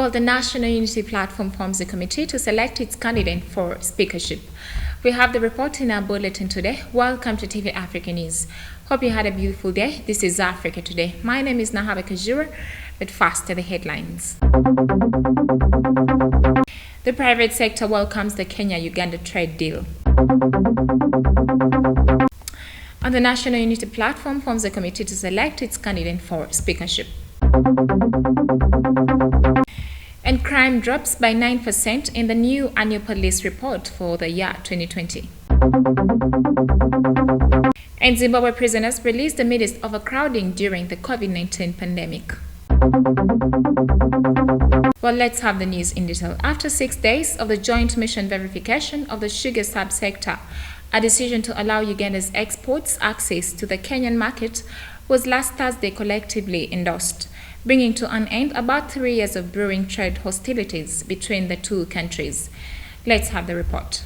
Well, the National Unity Platform forms a committee to select its candidate for speakership. We have the report in our bulletin today. Welcome to TV Africa News. Hope you had a beautiful day. This is Africa Today. My name is Nahaba Kajura, but first to the headlines. The private sector welcomes the Kenya-Uganda trade deal. And the National Unity Platform forms a committee to select its candidate for speakership. And crime drops by 9% in the new annual police report for the year 2020. And Zimbabwe prisoners released amidst overcrowding during the COVID-19 pandemic. Well, let's have the news in detail. After 6 days of the joint mission verification of the sugar subsector, a decision to allow Uganda's exports access to the Kenyan market was last Thursday collectively endorsed, bringing to an end about 3 years of brewing trade hostilities between the two countries. Let's have the report.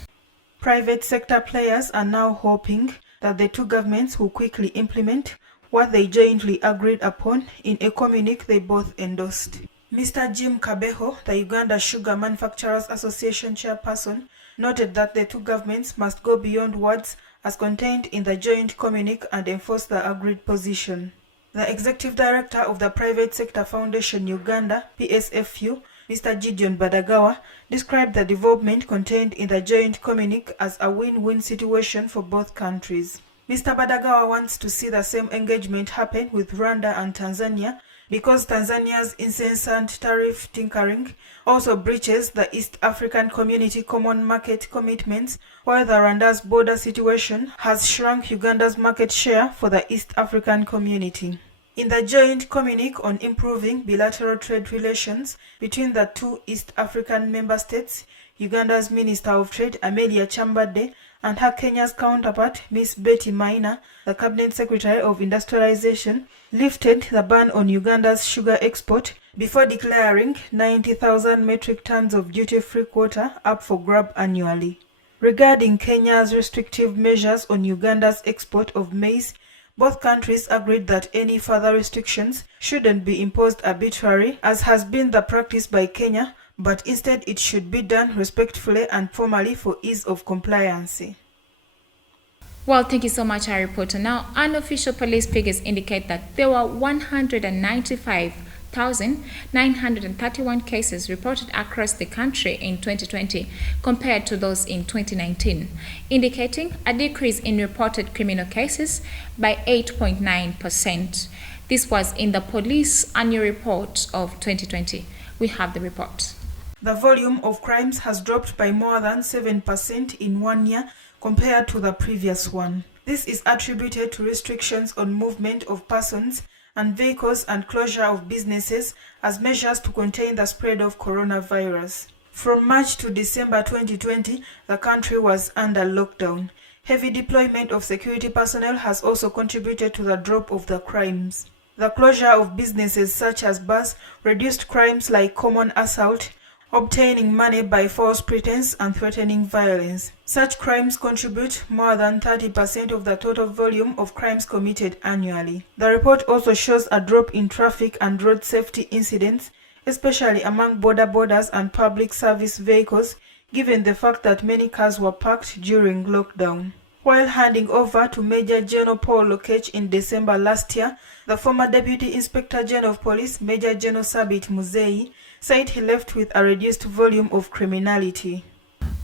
Private sector players are now hoping that the two governments will quickly implement what they jointly agreed upon in a communique they both endorsed. Mr. Jim Kabeho, the Uganda Sugar Manufacturers Association chairperson, noted that the two governments must go beyond words as contained in the joint communique and enforce the agreed position. The executive director of the Private Sector Foundation Uganda, PSFU, Mr. Gideon Badagawa, described the development contained in the joint communique as a win-win situation for both countries. Mr. Badagawa wants to see the same engagement happen with Rwanda and Tanzania because Tanzania's incessant tariff tinkering also breaches the East African Community Common Market commitments, while the Rwanda's border situation has shrunk Uganda's market share for the East African community. In the joint communique on improving bilateral trade relations between the two East African member states, Uganda's Minister of Trade Amelia Chambade and her Kenya's counterpart Miss Betty Maina, the Cabinet Secretary of Industrialization, lifted the ban on Uganda's sugar export before declaring 90,000 metric tons of duty-free quota up for grab annually. Regarding Kenya's restrictive measures on Uganda's export of maize, both countries agreed that any further restrictions shouldn't be imposed arbitrarily, as has been the practice by Kenya, but instead it should be done respectfully and formally for ease of compliance. Well, thank you so much, our reporter. Now, unofficial police figures indicate that there were 195,931 cases reported across the country in 2020 compared to those in 2019, indicating a decrease in reported criminal cases by 8.9%. This was in the police annual report of 2020. We have the report. The volume of crimes has dropped by more than 7% in 1 year compared to the previous one. This is attributed to restrictions on movement of persons and vehicles and closure of businesses as measures to contain the spread of coronavirus. From March to December 2020, the country was under lockdown. Heavy deployment of security personnel has also contributed to the drop of the crimes. The closure of businesses such as bars reduced crimes like common assault, obtaining money by false pretense, and threatening violence. Such crimes contribute more than 30% of the total volume of crimes committed annually. The report also shows a drop in traffic and road safety incidents, especially among bodabodas and public service vehicles, given the fact that many cars were parked during lockdown. While handing over to Major General Paul Lokech in December last year, the former Deputy Inspector General of Police, Major General Sabit Muzei, said he left with a reduced volume of criminality.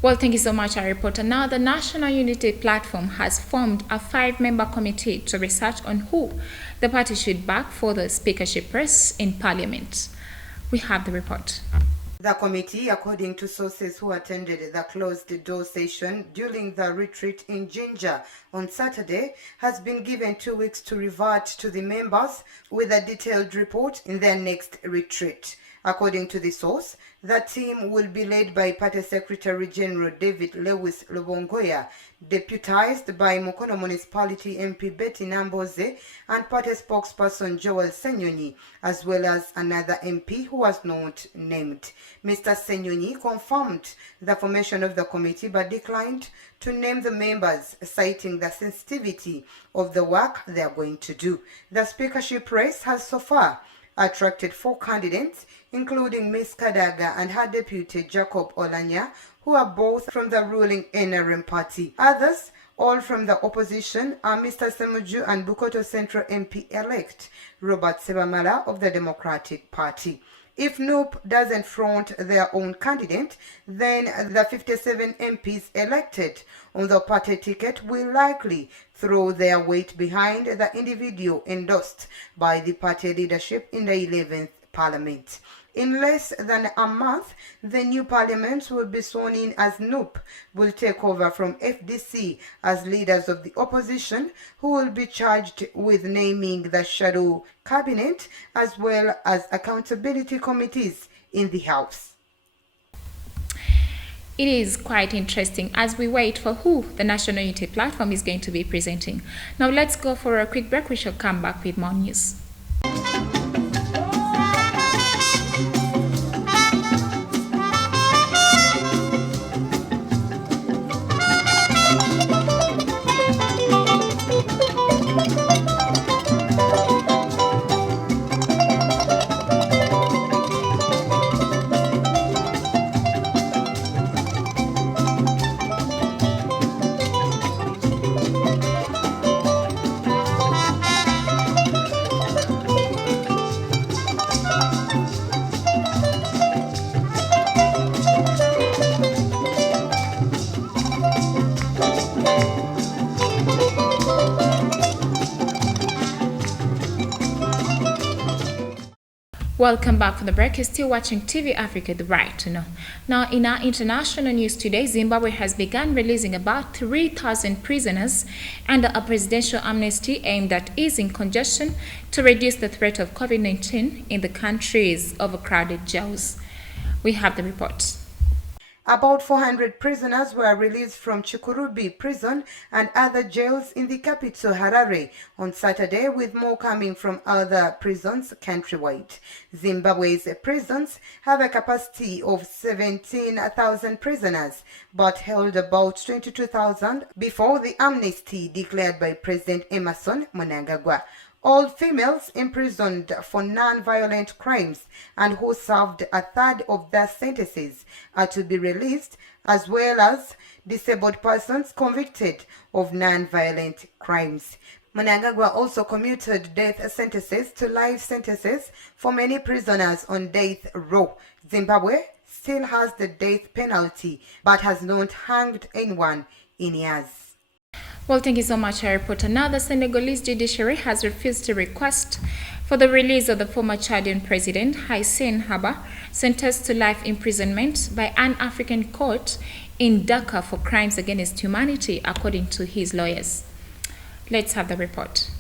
Well, thank you so much, our reporter. Now, the National Unity Platform has formed a 5-member committee to research on who the party should back for the speakership race in Parliament. We have the report. The committee, according to sources who attended the closed-door session during the retreat in Jinja on Saturday, has been given 2 weeks to revert to the members with a detailed report in their next retreat. According to the source, the team will be led by Party Secretary General David Lewis Lubongoya, deputized by Mukono Municipality MP Betty Namboze and party spokesperson Joel Senyonyi, as well as another MP who was not named. Mr. Senyonyi confirmed the formation of the committee but declined to name the members, citing the sensitivity of the work they are going to do. The speakership race has so far attracted 4 candidates, including Ms. Kadaga and her deputy Jacob Olanya, who are both from the ruling NRM party. Others, all from the opposition, are Mr. Semuju and Bukoto Central MP-elect Robert Sebamala of the Democratic Party. If NUP doesn't front their own candidate, then the 57 MPs elected on the party ticket will likely throw their weight behind the individual endorsed by the party leadership in the 11th Parliament. In less than a month, the new parliament will be sworn in as NUP will take over from FDC as leaders of the opposition, who will be charged with naming the shadow cabinet as well as accountability committees in the House. It is quite interesting as we wait for who the National Unity Platform is going to be presenting. Now let's go for a quick break. We shall come back with more news. Welcome back from the break. You're still watching TV Africa, the right to know. Now, in our international news today, Zimbabwe has begun releasing about 3,000 prisoners under a presidential amnesty aimed at easing congestion to reduce the threat of COVID-19 in the country's overcrowded jails. We have the report. About 400 prisoners were released from Chikurubi prison and other jails in the capital Harare on Saturday, with more coming from other prisons countrywide. Zimbabwe's prisons have a capacity of 17,000 prisoners, but held about 22,000 before the amnesty declared by President Emmerson Mnangagwa. All females imprisoned for non-violent crimes and who served a third of their sentences are to be released, as well as disabled persons convicted of non-violent crimes. Mnangagwa also commuted death sentences to life sentences for many prisoners on death row. Zimbabwe still has the death penalty but has not hanged anyone in years. Well, thank you so much, our reporter. Now, the Senegalese judiciary has refused to request for the release of the former Chadian president, Hissène Habré, sentenced to life imprisonment by an African court in Dakar for crimes against humanity, according to his lawyers. Let's have the report.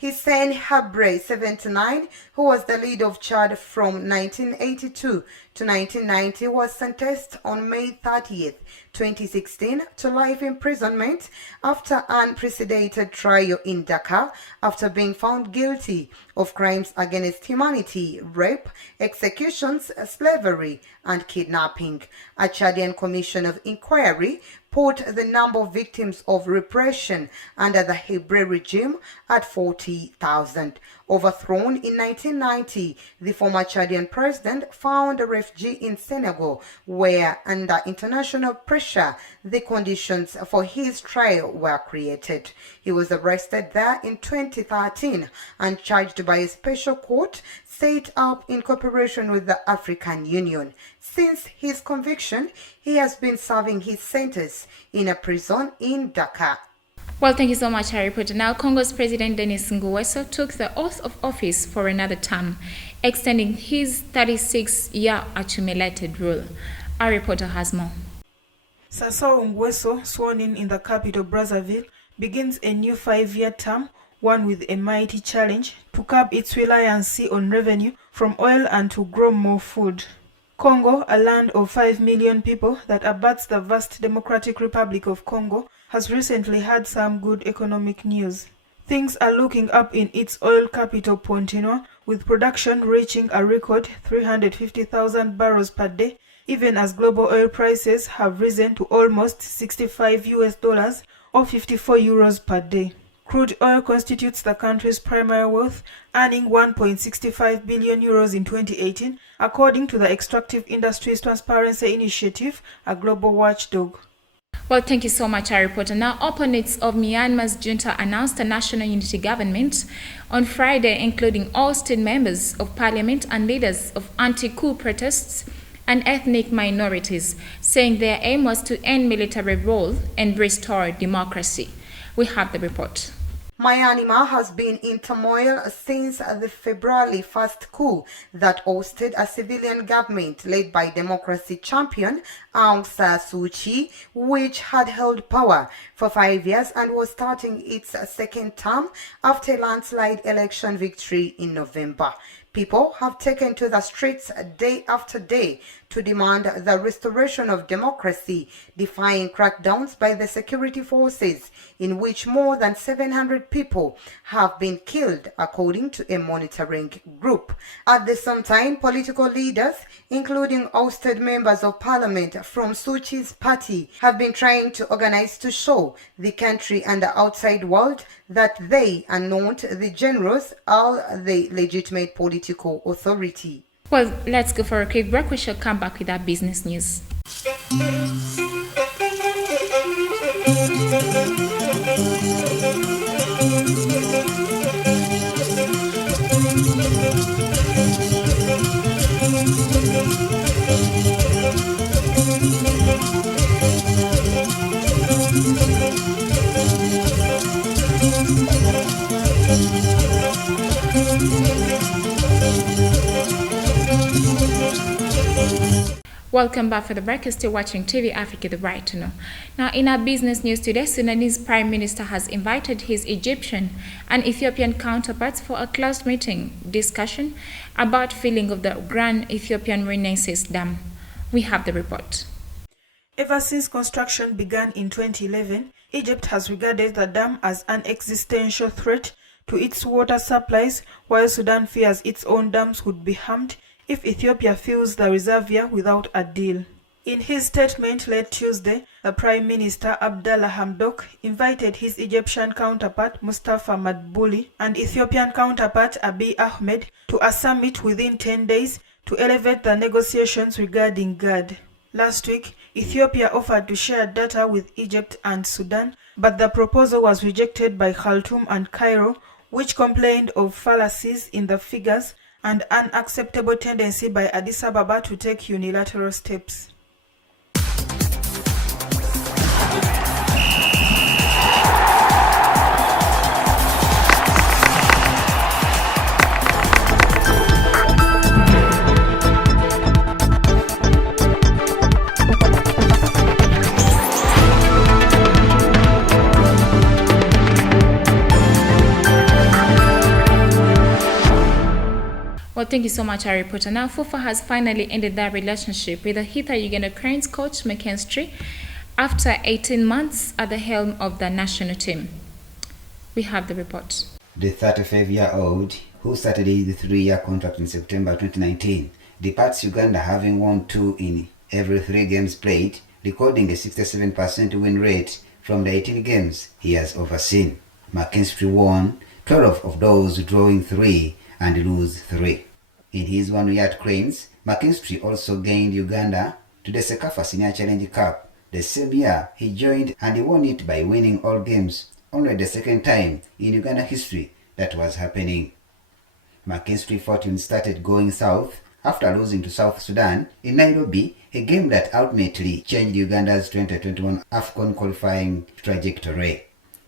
Hissène Habré, 79, who was the leader of Chad from 1982 to 1990, was sentenced on May 30th, 2016 to life imprisonment after an unprecedented trial in Dakar after being found guilty of crimes against humanity, rape, executions, slavery, and kidnapping. A Chadian Commission of Inquiry put the number of victims of repression under the Habré regime at 40,000. Overthrown in 1990, the former Chadian president found a refugee in Senegal, where, under international pressure, the conditions for his trial were created. He was arrested there in 2013 and charged by a special court set up in cooperation with the African Union. Since his conviction, he has been serving his sentence in a prison in Dakar. Well, thank you so much, our reporter. Now, Congo's President Denis Nguesso took the oath of office for another term, extending his 36-year accumulated rule. Our reporter has more. Sassou Nguesso, sworn in the capital Brazzaville, begins a new 5-year term, one with a mighty challenge to curb its reliance on revenue from oil and to grow more food. Congo, a land of 5 million people that abuts the vast Democratic Republic of Congo, has recently had some good economic news. Things are looking up in its oil capital Pont-Noir, with production reaching a record 350,000 barrels per day, even as global oil prices have risen to almost $65 or 54 euros per day. Crude oil constitutes the country's primary wealth, earning 1.65 billion euros in 2018, according to the Extractive Industries Transparency Initiative, a global watchdog. Well, thank you so much, our reporter. Now, opponents of Myanmar's junta announced a national unity government on Friday, including all state members of parliament and leaders of anti-coup protests and ethnic minorities, saying their aim was to end military rule and restore democracy. We have the report. Myanmar has been in turmoil since the February 1st coup that ousted a civilian government led by democracy champion Aung San Suu Kyi, which had held power for 5 years and was starting its second term after a landslide election victory in November. People have taken to the streets day after day to demand the restoration of democracy, defying crackdowns by the security forces, in which more than 700 people have been killed, according to a monitoring group. At the same time, political leaders, including ousted members of parliament from Suu Kyi's party, have been trying to organize to show the country and the outside world that they are not the generals or the legitimate political authority. Well, let's go for a quick break. We shall come back with our business news. Welcome back for the break. You're still watching TV Africa, the right to know. Now, in our business news today, Sudanese Prime Minister has invited his Egyptian and Ethiopian counterparts for a closed meeting discussion about filling of the Grand Ethiopian Renaissance Dam. We have the report. Ever since construction began in 2011, Egypt has regarded the dam as an existential threat to its water supplies, while Sudan fears its own dams would be harmed if Ethiopia fills the reservoir without a deal. In his statement late Tuesday, the Prime Minister Abdallah Hamdok invited his Egyptian counterpart Mustafa Madbouli and Ethiopian counterpart Abiy Ahmed to a summit within 10 days to elevate the negotiations regarding GAD. Last week, Ethiopia offered to share data with Egypt and Sudan, but the proposal was rejected by Khartoum and Cairo, which complained of fallacies in the figures and an unacceptable tendency by Addis Ababa to take unilateral steps. Well, thank you so much, our reporter. Now, FUFA has finally ended their relationship with the Hither Uganda Cranes coach McKinstry after 18 months at the helm of the national team. We have the report. The 35-year-old, who started his 3-year contract in September 2019, departs Uganda having won 2 in every 3 games played, recording a 67% win rate from the 18 games he has overseen. McKinstry won 12 of those, drawing 3 and lose 3. In his 1 year at Cranes, McKinstry also gained Uganda to the Sekafa Senior Challenge Cup. The same year, he joined and he won it by winning all games, only the second time in Uganda history that was happening. McKinstry fortune started going south after losing to South Sudan in Nairobi, a game that ultimately changed Uganda's 2021 AFCON qualifying trajectory.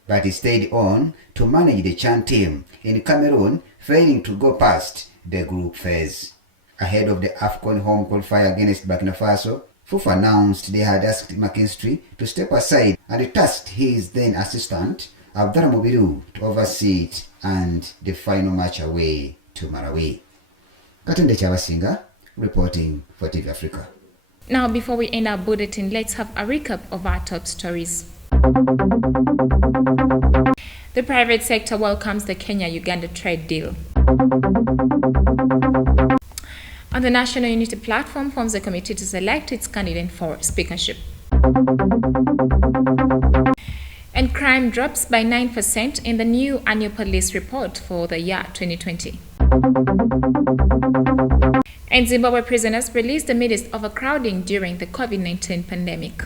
But he stayed on to manage the Chan team in Cameroon, failing to go past the group phase. Ahead of the AFCON home qualifier against Burkina Faso, FUFA announced they had asked McKinstry to step aside and tasked his then assistant, Abdallah Mobiru, to oversee it and the final match away to Malawi. Katende Chabasinga, reporting for TV Africa. Now, before we end our bulletin, let's have a recap of our top stories. The private sector welcomes the Kenya-Uganda trade deal. And the National Unity Platform forms a committee to select its candidate for speakership. And And crime drops by 9% in the new annual police report for the year 2020. And Zimbabwe prisoners released amidst overcrowding during the COVID-19 pandemic.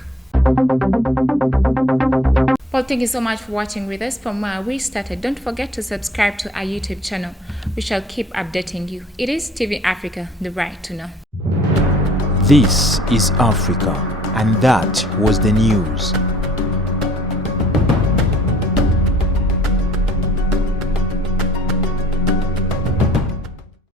Well, thank you so much for watching with us from where we started. Don't forget to subscribe to our YouTube channel. We shall keep updating you. It is TV Africa, the right to know. This is Africa, and that was the news.